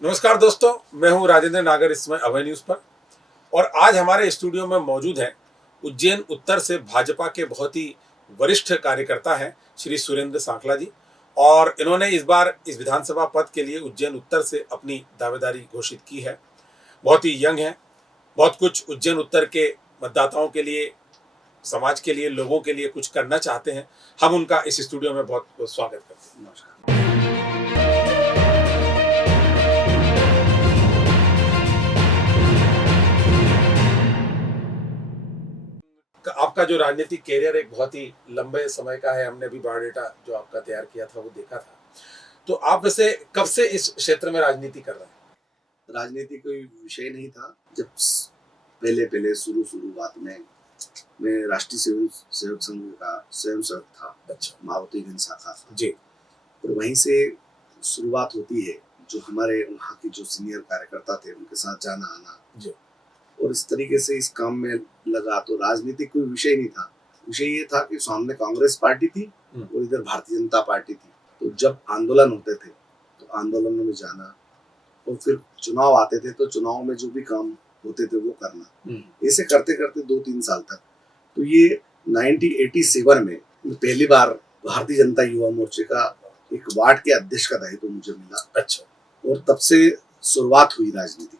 नमस्कार दोस्तों, मैं हूं राजेंद्र नागर इस समय अभय न्यूज पर। और आज हमारे स्टूडियो में मौजूद हैं उज्जैन उत्तर से भाजपा के बहुत ही वरिष्ठ कार्यकर्ता हैं श्री सुरेंद्र सांखला जी। और इन्होंने इस बार इस विधानसभा पद के लिए उज्जैन उत्तर से अपनी दावेदारी घोषित की है। बहुत ही यंग हैं, बहुत कुछ उज्जैन उत्तर के मतदाताओं के लिए, समाज के लिए, लोगों के लिए कुछ करना चाहते हैं। हम उनका इस स्टूडियो में बहुत बहुत स्वागत करते हैं। नमस्कार। आपका जो राजनीतिक कैरियर एक बहुत ही लंबे समय का है, हमने भी बायोडेटा जो आपका तैयार किया था वो देखा था। तो आप वैसे कब से इस क्षेत्र में राजनीति कर रहे हैं? राजनीति कोई विषय नहीं था। जब पहले पहले शुरुआत में मैं राष्ट्रीय सेवक संघ का स्वयं सेवक था। अच्छा। मावतीगंज शाखा था जी। और वहीं से शुरुआत होती है। जो हमारे वहाँ के जो सीनियर कार्यकर्ता थे उनके साथ जाना आना जी। और इस तरीके से इस काम में लगा। तो राजनीतिक कोई विषय नहीं था। विषय ये था कि सामने कांग्रेस पार्टी थी और इधर भारतीय जनता पार्टी थी। तो जब आंदोलन होते थे तो आंदोलनों में जाना और फिर चुनाव आते थे तो चुनाव में जो भी काम होते थे वो करना। ऐसे करते करते 2-3 साल तक। तो ये 1987 में पहली बार भारतीय जनता युवा मोर्चे का एक वार्ड के अध्यक्ष का दायित्व मुझे मिला। अच्छा। और तब से शुरुआत हुई राजनीति की।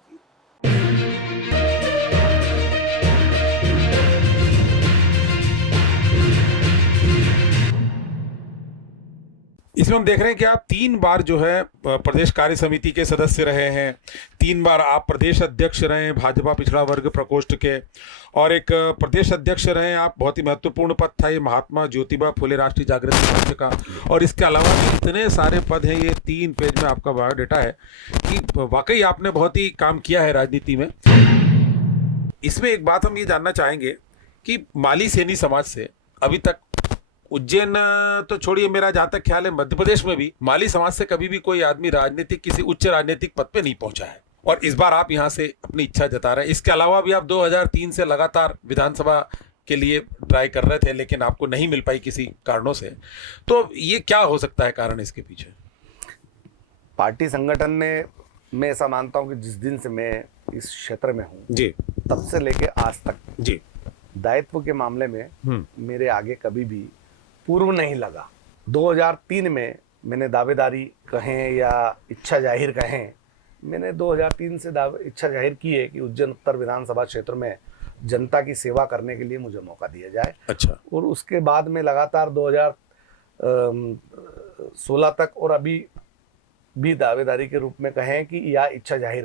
इसमें हम देख रहे हैं कि आप 3 बार जो है प्रदेश कार्य समिति के सदस्य रहे हैं, 3 बार आप प्रदेश अध्यक्ष रहे हैं भाजपा पिछड़ा वर्ग प्रकोष्ठ के, और एक प्रदेश अध्यक्ष रहे हैं आप। बहुत ही महत्वपूर्ण पद था ये, महात्मा ज्योतिबा फुले राष्ट्रीय जागृति मंच का। और इसके अलावा भी इतने सारे पद हैं, ये 3 पेज में आपका बायोडेटा है कि वाकई आपने बहुत ही काम किया है राजनीति में। इसमें एक बात हम ये जानना चाहेंगे कि माली सैनी समाज से अभी तक उज्जैन तो छोड़िए, मेरा जहां तक ख्याल है मध्य प्रदेश में भी माली समाज से कभी भी कोई आदमी राजनीतिक किसी उच्च राजनीतिक पद पे नहीं पहुंचा है। और इस बार आप यहां से अपनी इच्छा जता रहे हैं। इसके अलावा भी आप 2003 से लगातार विधानसभा के लिए ट्राई कर रहे थे, लेकिन आपको नहीं मिल पाई किसी कारणों से। तो ये क्या हो सकता है कारण इसके पीछे? पार्टी संगठन ने, मैं ऐसा मानता हूं कि जिस दिन से मैं इस क्षेत्र में हूं जी, तब से लेके आज तक जी, दायित्व के मामले में मेरे आगे कभी भी पूर्व नहीं लगा। 2003 में मैंने दावेदारी कहें या इच्छा जाहिर कहें, मैंने 2003 से इच्छा जाहिर की है कि उज्जैन उत्तर विधानसभा क्षेत्र में जनता की सेवा करने के लिए मुझे मौका दिया जाए। अच्छा। और उसके बाद में लगातार 2016 तक और अभी भी दावेदारी के रूप में कहें कि या इच्छा जाहिर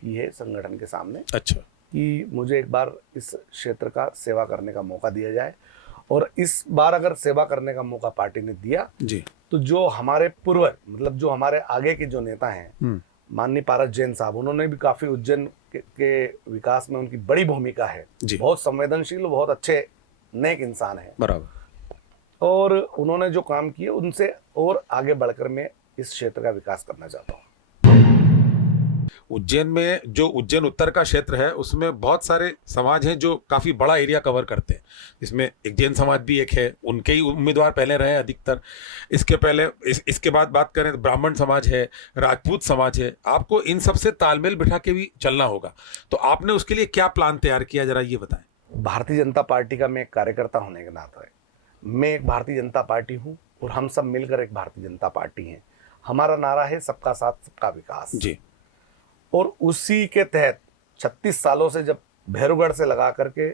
की है संगठन के सामने। अच्छा। कि मुझे एक बार इस क्षेत्र का सेवा करने का मौका दिया जाए। और इस बार अगर सेवा करने का मौका पार्टी ने दिया जी, तो जो हमारे पूर्व, मतलब जो हमारे आगे के जो नेता हैं, माननीय पारस जैन साहब, उन्होंने भी काफी उज्जैन के विकास में उनकी बड़ी भूमिका है। बहुत संवेदनशील, बहुत अच्छे नेक इंसान है बराबर। और उन्होंने जो काम किए उनसे और आगे बढ़कर मैं इस क्षेत्र का विकास करना चाहता हूँ। उज्जैन में जो उज्जैन उत्तर का क्षेत्र है उसमें बहुत सारे समाज हैं जो काफी बड़ा एरिया कवर करते हैं। इसमें एक जैन समाज भी एक है, उनके ही उम्मीदवार पहले रहे अधिकतर। इसके पहले इसके बाद बात करें तो ब्राह्मण समाज है, राजपूत समाज है। आपको इन सब से तालमेल बिठा के भी चलना होगा। तो आपने उसके लिए क्या प्लान तैयार किया, जरा ये बताएं। भारतीय जनता पार्टी का मैं एक कार्यकर्ता होने के नाते मैं एक भारतीय जनता पार्टी हूँ और हम सब मिलकर एक भारतीय जनता पार्टी हैं। हमारा नारा है सबका साथ सबका विकास जी। और उसी के तहत 36 सालों से जब भैरवगढ़ से लगा करके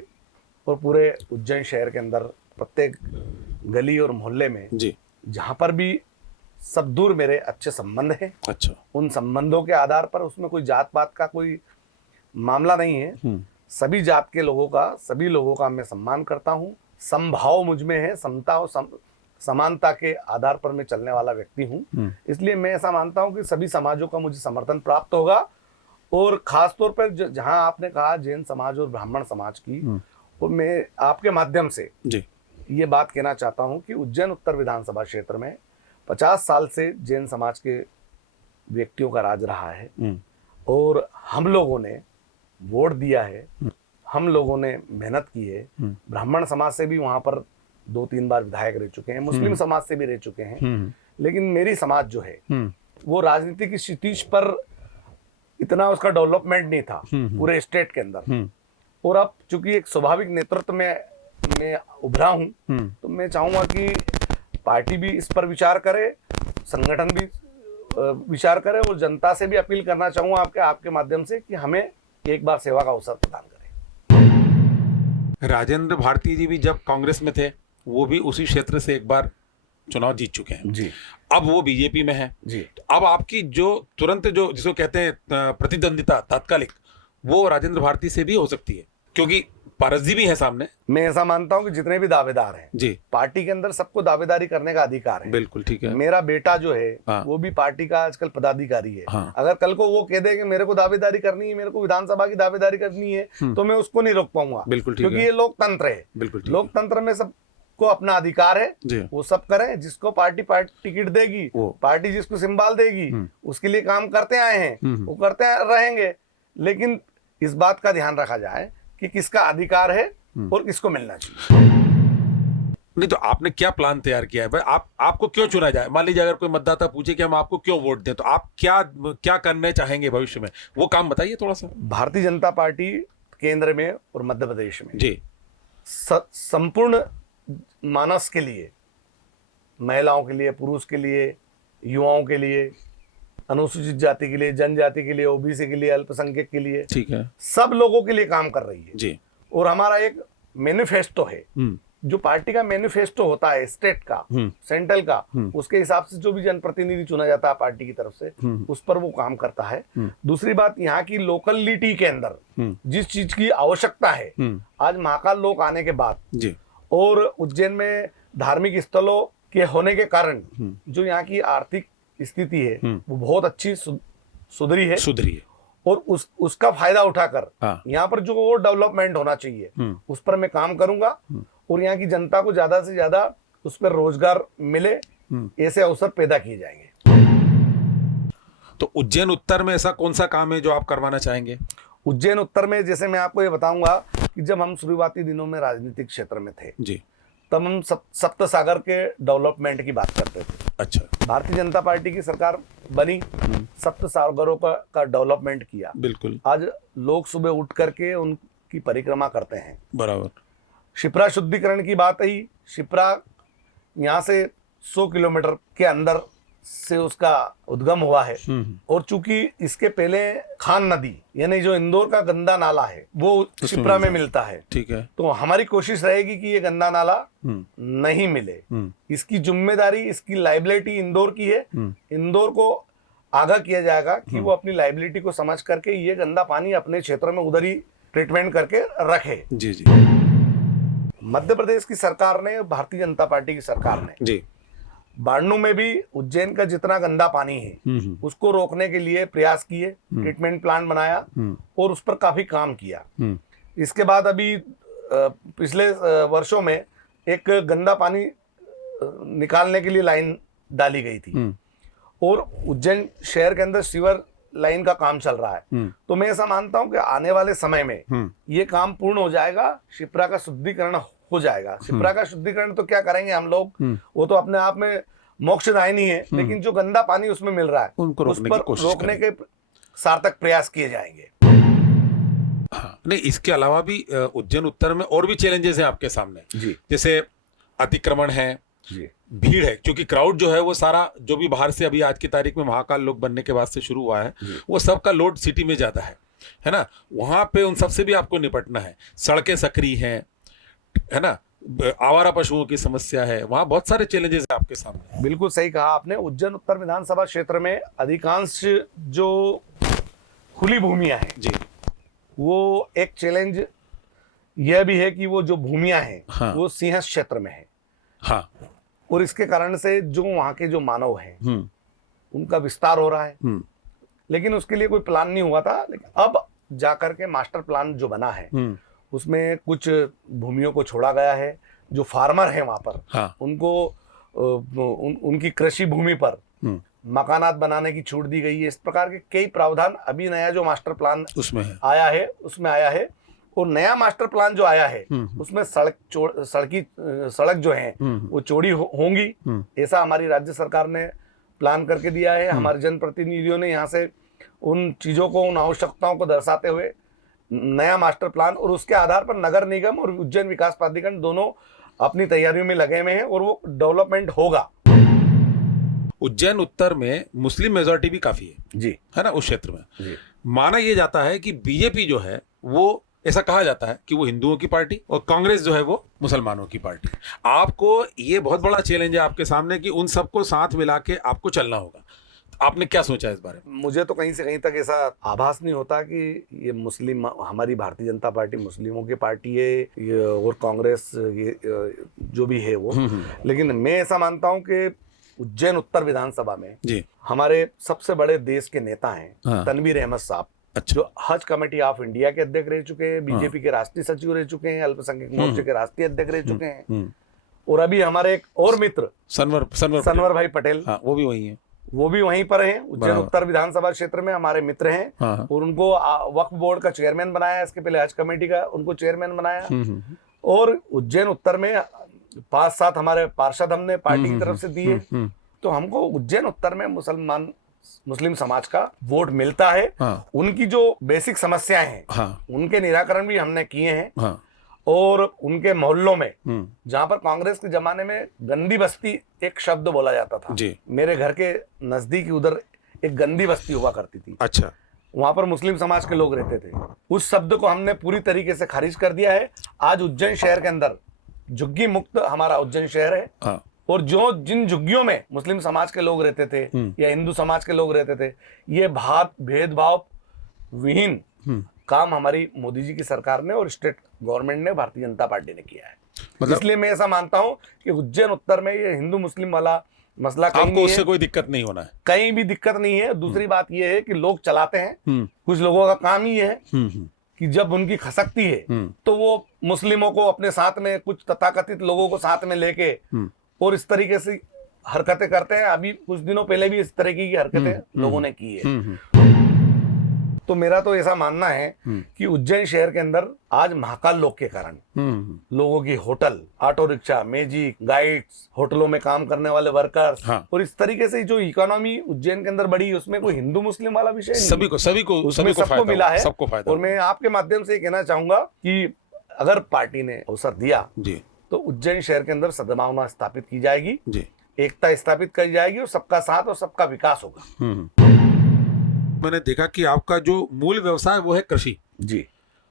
और पूरे उज्जैन शहर के अंदर प्रत्येक गली और मोहल्ले में जी, जहां पर भी सब दूर मेरे अच्छे संबंध हैं। अच्छा। उन संबंधों के आधार पर, उसमें कोई जात पात का कोई मामला नहीं है। सभी जात के लोगों का, सभी लोगों का मैं सम्मान करता हूँ। समभाव मुझ में है, समता और समानता के आधार पर मैं चलने वाला व्यक्ति हूँ। इसलिए मैं ऐसा मानता हूँ कि सभी समाजों का मुझे समर्थन प्राप्त होगा। और खास तौर पर जहां आपने कहा जैन समाज और ब्राह्मण समाज की, और मैं आपके माध्यम से जी ये बात कहना चाहता हूं कि उज्जैन उत्तर विधानसभा क्षेत्र में 50 साल से जैन समाज के व्यक्तियों का राज रहा है और हम लोगों ने वोट दिया है, हम लोगों ने मेहनत की है। ब्राह्मण समाज से भी वहां पर 2-3 बार विधायक रह चुके हैं, मुस्लिम समाज से भी रह चुके हैं। लेकिन मेरी समाज जो है वो राजनीति की क्षितिज पर इतना उसका डेवलपमेंट नहीं था पूरे स्टेट के अंदर। और अब चूंकि एक स्वाभाविक नेतृत्व में मैं उभरा हूं, तो मैं चाहूंगा कि पार्टी भी इस पर विचार करे, संगठन भी विचार करे, और जनता से भी अपील करना चाहूंगा आपके माध्यम से कि हमें एक बार सेवा का अवसर प्रदान करें। राजेंद्र भारती जी भी जब कांग्रेस में थे वो भी उसी क्षेत्र से एक बार चुनाव जीत चुके हैं जी। अब वो बीजेपी में है जी। तो अब आपकी जो तुरंत जो जिसको कहते हैं प्रतिद्वंदिता तात्कालिक, वो राजेंद्र भारती से भी हो सकती है क्योंकि पारस जी भी है सामने। मैं ऐसा मानता हूं कि जितने भी दावेदार हैं जी, पार्टी के अंदर सबको दावेदारी करने का अधिकार है। बिल्कुल ठीक है। मेरा बेटा जो है हाँ। वो भी पार्टी का आजकल पदाधिकारी है। हाँ। अगर कल को वो कह दे कि मेरे को दावेदारी करनी है, मेरे को विधानसभा की दावेदारी करनी है, तो मैं उसको नहीं रोक पाऊंगा। बिल्कुल ठीक क्योंकि है। ये लोकतंत्र है। बिल्कुल ठीक है। लोकतंत्र में सबको अपना अधिकार है, जी। वो सब करें। जिसको पार्टी टिकट देगी, पार्टी जिसको सिंबल देगी, उसके लिए काम करते आए हैं, वो करते रहेंगे। लेकिन इस बात का ध्यान रखा जाए कि किसका अधिकार है और किसको मिलना चाहिए। नहीं तो आपने क्या प्लान तैयार किया है भाई? आपको क्यों चुना जाए? मान लीजिए अगर कोई मतदाता पूछे कि हम आपको क्यों वोट दें, तो आप क्या करने चाहेंगे भविष्य में, वो काम बताइए थोड़ा सा। भारतीय जनता पार्टी केंद्र में और मध्य प्रदेश में जी, संपूर्ण मानस के लिए, महिलाओं के लिए, पुरुष के लिए, युवाओं के लिए, अनुसूचित जाति के लिए, जनजाति के लिए, ओबीसी के लिए, अल्पसंख्यक के लिए, ठीक है, सब लोगों के लिए काम कर रही है जी। और हमारा एक मैनिफेस्टो है, जो पार्टी का मैनिफेस्टो होता है स्टेट का, सेंट्रल का, उसके हिसाब से जो भी जनप्रतिनिधि चुना जाता है पार्टी की तरफ से, उस पर वो काम करता है। दूसरी बात, यहाँ की लोकलिटी के अंदर जिस चीज की आवश्यकता है, आज महाकाल लोक आने के बाद जी, और उज्जैन में धार्मिक स्थलों के होने के कारण जो यहाँ की आर्थिक स्थिति है वो बहुत अच्छी सुधरी है और उसका फायदा उठाकर यहाँ पर जो डेवलपमेंट होना चाहिए उस पर मैं काम करूंगा और यहाँ की जनता को ज्यादा से ज्यादा उस पर रोजगार मिले, ऐसे अवसर पैदा किए जाएंगे। तो उज्जैन उत्तर में ऐसा कौन सा काम है जो आप करवाना चाहेंगे? उज्जैन उत्तर में जैसे मैं आपको ये बताऊंगा कि जब हम शुरुआती दिनों में राजनीतिक क्षेत्र में थे जी, तब हम सप्त सागर के डेवलपमेंट की बात करते थे। अच्छा, भारतीय जनता पार्टी की सरकार बनी, सप्त सागरों का डेवलपमेंट किया। बिल्कुल। आज लोग सुबह उठ करके उनकी परिक्रमा करते हैं। बराबर। शिप्रा शुद्धिकरण की बात आई, शिप्रा यहाँ से 100 किलोमीटर के अंदर से उसका उद्गम हुआ है और चूंकि इसके पहले खान नदी यानी जो इंदौर का गंदा नाला है वो शिप्रा में मिलता है, ठीक है, तो हमारी कोशिश रहेगी कि ये गंदा नाला नहीं मिले। इसकी जिम्मेदारी, इसकी लाइबिलिटी इंदौर की है। इंदौर को आगाह किया जाएगा कि वो अपनी लाइबिलिटी को समझ करके ये गंदा पानी अपने क्षेत्र में उधर ही ट्रीटमेंट करके रखे। जी जी। मध्य प्रदेश की सरकार ने, भारतीय जनता पार्टी की सरकार ने जी, बाड़नू में भी उज्जैन का जितना गंदा पानी है उसको रोकने के लिए प्रयास किए, ट्रीटमेंट प्लांट बनाया और उस पर काफी काम किया। इसके बाद अभी पिछले वर्षों में एक गंदा पानी निकालने के लिए लाइन डाली गई थी और उज्जैन शहर के अंदर सीवर लाइन का काम चल रहा है। तो मैं ऐसा मानता हूं कि आने वाले समय में ये काम पूर्ण हो जाएगा, शिप्रा का शुद्धिकरण हो जाएगा। शिप्रा का शुद्धिकरण तो क्या करेंगे हम लोग, वो तो अपने आप में मोक्षदायिनी है, लेकिन जो गंदा पानी उसमें मिल रहा है उनको उस पर रोकने के सार्थक प्रयास किए जाएंगे। हाँ, नहीं इसके अलावा भी उज्जैन उत्तर में और भी चैलेंजेस हैं आपके सामने जी, जैसे अतिक्रमण है जी, भीड़ है, क्योंकि क्राउड जो है वो सारा जो भी बाहर से अभी आज की तारीख में महाकाल लोक बनने के बाद से शुरू हुआ है वो सबका लोड सिटी में ज्यादा है ना, वहां पे उन सबसे भी आपको निपटना है। सड़कें सक्रिय हैं, है ना, आवारा पशुओं की समस्या है, वहां बहुत सारे चैलेंजेस हैं आपके सामने। बिल्कुल सही कहा आपने। उज्जैन उत्तर विधानसभा क्षेत्र में अधिकांश जो खुली भूमियां हैं जी, वो एक चैलेंज यह भी है कि वो जो भूमियां हैं हाँ, वो सिंहस्थ क्षेत्र में है। हाँ, और इसके कारण से जो वहाँ के जो मानव हैं उनका विस्तार हो रहा है, लेकिन उसके लिए कोई प्लान नहीं हुआ था। लेकिन अब जाकर के मास्टर प्लान जो बना है उसमें कुछ भूमियों को छोड़ा गया है। जो फार्मर हैं वहाँ पर, हाँ, उनको उनकी कृषि भूमि पर मकानात बनाने की छूट दी गई है। इस प्रकार के कई प्रावधान अभी नया जो मास्टर प्लान उसमें है, उसमें आया है। और नया मास्टर प्लान जो आया है उसमें सड़क जो है वो चौड़ी होंगी, ऐसा हमारी राज्य सरकार ने प्लान करके दिया है। हमारे जनप्रतिनिधियों ने यहाँ से उन चीज़ों को, उन आवश्यकताओं को दर्शाते हुए नया मास्टर प्लान, और उसके आधार पर नगर निगम और उज्जैन विकास प्राधिकरण दोनों अपनी तैयारियों में लगे हुए हैं और वो डेवलपमेंट होगा। उज्जैन उत्तर में मुस्लिम मेजोरिटी भी काफी जी है ना उस क्षेत्र में। जी माना ये जाता है कि बीजेपी जो है वो, ऐसा कहा जाता है कि वो हिंदुओं की पार्टी और कांग्रेस जो है वो मुसलमानों की पार्टी। आपको ये बहुत बड़ा चैलेंज है आपके सामने कि उन सबको साथ मिला के आपको चलना होगा। आपने क्या सोचा इस बारे में? मुझे तो कहीं से कहीं तक ऐसा आभास नहीं होता कि ये मुस्लिम, हमारी भारतीय जनता पार्टी मुस्लिमों की पार्टी है और कांग्रेस ये जो भी है वो, लेकिन मैं ऐसा मानता हूं कि उज्जैन उत्तर विधानसभा में जी हमारे सबसे बड़े देश के नेता हैं हाँ। तनवीर अहमद साहब, अच्छा। जो हज कमेटी ऑफ इंडिया के अध्यक्ष रह चुके हैं, बीजेपी के राष्ट्रीय सचिव रह चुके हैं, अल्पसंख्यक मोर्चे के राष्ट्रीय अध्यक्ष रह चुके हैं, और अभी हमारे एक और मित्र सनवर भाई पटेल, हाँ, वो भी वही है, वो भी वहीं पर हैं। उज्जैन उत्तर विधानसभा क्षेत्र में हमारे मित्र हैं, हाँ। और उनको वक्फ बोर्ड का चेयरमैन बनाया, इसके पहले हज कमेटी का उनको चेयरमैन बनाया, और उज्जैन उत्तर में 5-7 हमारे पार्षद हमने पार्टी की तरफ से दिए। तो हमको उज्जैन उत्तर में मुस्लिम समाज का वोट मिलता है। हाँ। उनकी जो बेसिक समस्याएं हैं, हाँ। उनके निराकरण भी हमने किए हैं। हाँ। और उनके मोहल्लों में जहां पर कांग्रेस के जमाने में गंदी बस्ती एक शब्द बोला जाता था जी। मेरे घर के नजदीक उधर एक गंदी बस्ती हुआ करती थी, अच्छा, वहां पर मुस्लिम समाज के लोग रहते थे। उस शब्द को हमने पूरी तरीके से खारिज कर दिया है। आज उज्जैन शहर के अंदर झुग्गी मुक्त हमारा उज्जैन शहर है। हाँ। और जिन झुग्गियों में मुस्लिम समाज के लोग रहते थे या हिंदू समाज के लोग रहते थे, ये भेदभाव विहीन काम हमारी मोदी जी की सरकार ने और स्टेट गवर्नमेंट ने, भारतीय जनता पार्टी ने किया है। मतलब इसलिए मैं ऐसा मानता हूं कि उज्जैन उत्तर में ये हिंदू मुस्लिम वाला मसला कहीं आपको नहीं उससे है, कोई दिक्कत नहीं होना है, कहीं भी दिक्कत नहीं है। दूसरी बात ये है कि लोग चलाते हैं, कुछ लोगों का काम ही है कि जब उनकी खसकती है तो वो मुस्लिमों को अपने साथ में, कुछ तथाकथित लोगों को साथ में लेके और इस तरीके से हरकतें करते हैं। अभी कुछ दिनों पहले भी इस तरह की हरकतें लोगों ने की है। तो मेरा तो ऐसा मानना है कि उज्जैन शहर के अंदर आज महाकाल लोक के कारण लोगों की hotel, auto rickshaw, magic, guides, होटलों में काम करने वाले वर्कर्स, हाँ। और इस तरीके से जो इकोनॉमी उज्जैन के अंदर बढ़ी, उसमें कोई हिंदू मुस्लिम वाला विषय नहीं, सबको मिला है। सबको फायदा। और मैं आपके माध्यम से कहना चाहूंगा कि अगर पार्टी ने अवसर दिया जी, तो उज्जैन शहर के अंदर सद्भावना स्थापित की जाएगी जी, एकता स्थापित की जाएगी और सबका साथ और सबका विकास होगा। मैंने देखा कि आपका जो मूल व्यवसाय वो है कृषि जी,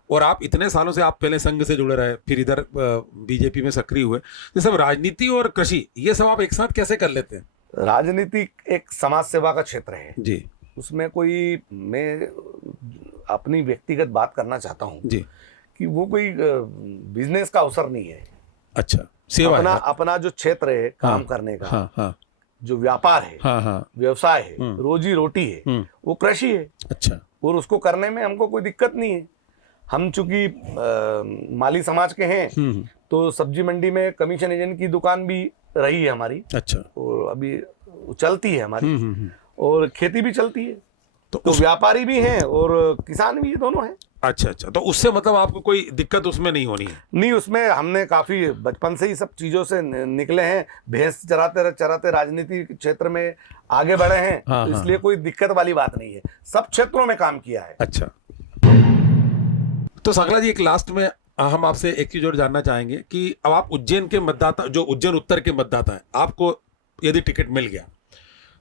और आप इतने सालों से, आप पहले संघ से जुड़े रहे, फिर इधर बीजेपी में सक्रिय हुए, ये सब राजनीति और कृषि, ये सब आप एक साथ कैसे कर लेते हैं? राजनीति एक समाज सेवा का क्षेत्र है जी, उसमें कोई, मैं अपनी व्यक्तिगत बात करना चाहता हूँ जी, कि वो कोई बिजनेस का अवसर नहीं है। अच्छा, सेवा अपना है। अपना जो क्षेत्र है काम हाँ, करने का, हाँ, हाँ, जो व्यापार है, हाँ, हाँ, व्यवसाय है, रोजी रोटी है, वो कृषि है। अच्छा, और उसको करने में हमको कोई दिक्कत नहीं है। हम चूंकि माली समाज के हैं तो सब्जी मंडी में कमीशन एजेंट की दुकान भी रही है हमारी, अच्छा, और अभी चलती है हमारी, और खेती भी चलती है। तो व्यापारी भी हैं और किसान भी, ये दोनों हैं। अच्छा, अच्छा, तो उससे मतलब आपको कोई दिक्कत उसमें नहीं होनी है? नहीं, उसमें हमने काफी बचपन से ही सब चीजों से निकले हैं, भैंस चराते चराते राजनीति के क्षेत्र में आगे बढ़े हैं। हाँ, तो इसलिए कोई दिक्कत वाली बात नहीं है, सब क्षेत्रों में काम किया है। अच्छा, तो सांगला जी, एक लास्ट में हम आपसे एक चीज और जानना चाहेंगे कि अब आप उज्जैन के मतदाता, जो उज्जैन उत्तर के मतदाता हैं, आपको यदि टिकट मिल गया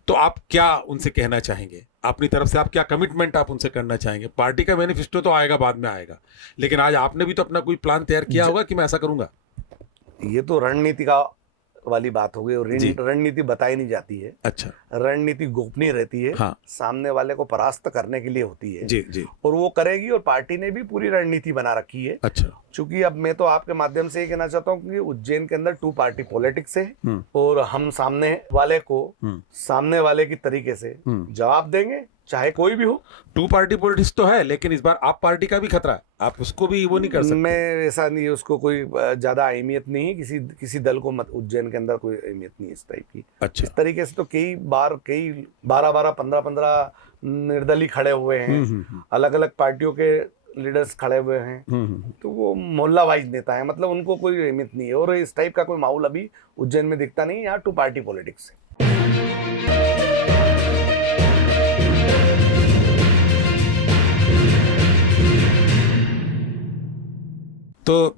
तो आप क्या उनसे कहना चाहेंगे? अपनी तरफ से आप क्या कमिटमेंट आप उनसे करना चाहेंगे? पार्टी का मैनिफेस्टो तो आएगा, बाद में आएगा, लेकिन आज आपने भी तो अपना कोई प्लान तैयार किया होगा कि मैं ऐसा करूंगा। ये तो रणनीति का वाली बात हो गई, और रणनीति बताई नहीं जाती है। अच्छा, रणनीति गोपनीय रहती है। हाँ। सामने वाले को परास्त करने के लिए होती है। जी, जी, और वो करेगी, और पार्टी ने भी पूरी रणनीति बना रखी है। अच्छा, चूंकि अब मैं तो आपके माध्यम से ये कहना चाहता हूँ कि उज्जैन के अंदर 2 पार्टी पॉलिटिक्स है, और हम सामने वाले को सामने वाले की तरीके से जवाब देंगे, चाहे कोई भी हो। 2 पार्टी पॉलिटिक्स तो है, लेकिन इस बार आप पार्टी का भी खतरा है, आप उसको भी वो नहीं कर सकते। मैं ऐसा नहीं है, उसको कोई ज्यादा अहमियत नहीं है, किसी दल को उज्जैन के अंदर कोई अहमियत नहीं है इस टाइप की। अच्छा, इस तरीके से तो कई 12-12, 15-15 निर्दलीय खड़े हुए हैं, अलग अलग पार्टियों के लीडर्स खड़े हुए हैं, तो वो मोहल्ला वाइज नेता है, मतलब उनको कोई अहमियत नहीं है। और इस टाइप का कोई माहौल अभी उज्जैन में दिखता नहीं है। यहाँ 2 पार्टी पॉलिटिक्स है। तो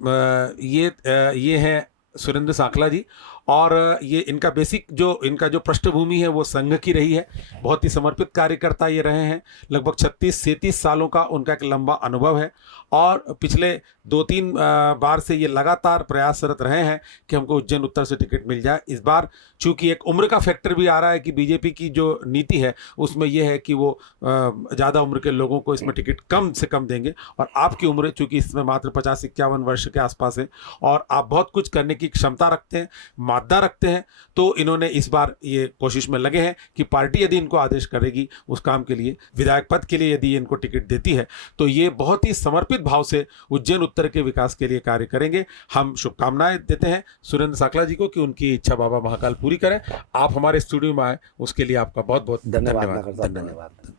ये है सुरेंद्र सांखला जी, और ये इनका बेसिक जो इनका जो पृष्ठभूमि है वो संघ की रही है। बहुत ही समर्पित कार्यकर्ता ये रहे हैं। लगभग 36-37 सालों का उनका एक लंबा अनुभव है, और पिछले 2-3 बार से ये लगातार प्रयासरत रहे हैं कि हमको उज्जैन उत्तर से टिकट मिल जाए। इस बार चूंकि एक उम्र का फैक्टर भी आ रहा है कि बीजेपी की जो नीति है उसमें यह है कि वो ज़्यादा उम्र के लोगों को इसमें टिकट कम से कम देंगे, और आपकी उम्र चूंकि इसमें मात्र 50-51 वर्ष के आसपास है और आप बहुत कुछ करने की क्षमता रखते हैं, मादा रखते हैं, तो इन्होंने इस बार ये कोशिश में लगे हैं कि पार्टी यदि इनको आदेश करेगी उस काम के लिए, विधायक पद के लिए यदि इनको टिकट देती है, तो ये बहुत ही समर्पित भाव से उज्जैन उत्तर के विकास के लिए कार्य करेंगे। हम शुभकामनाएं देते हैं सुरेंद्र सांखला जी को कि उनकी इच्छा बाबा महाकाल पूरी करें। आप हमारे स्टूडियो में आए उसके लिए आपका बहुत बहुत धन्यवाद धन्यवाद। नगर साहब, धन्यवाद।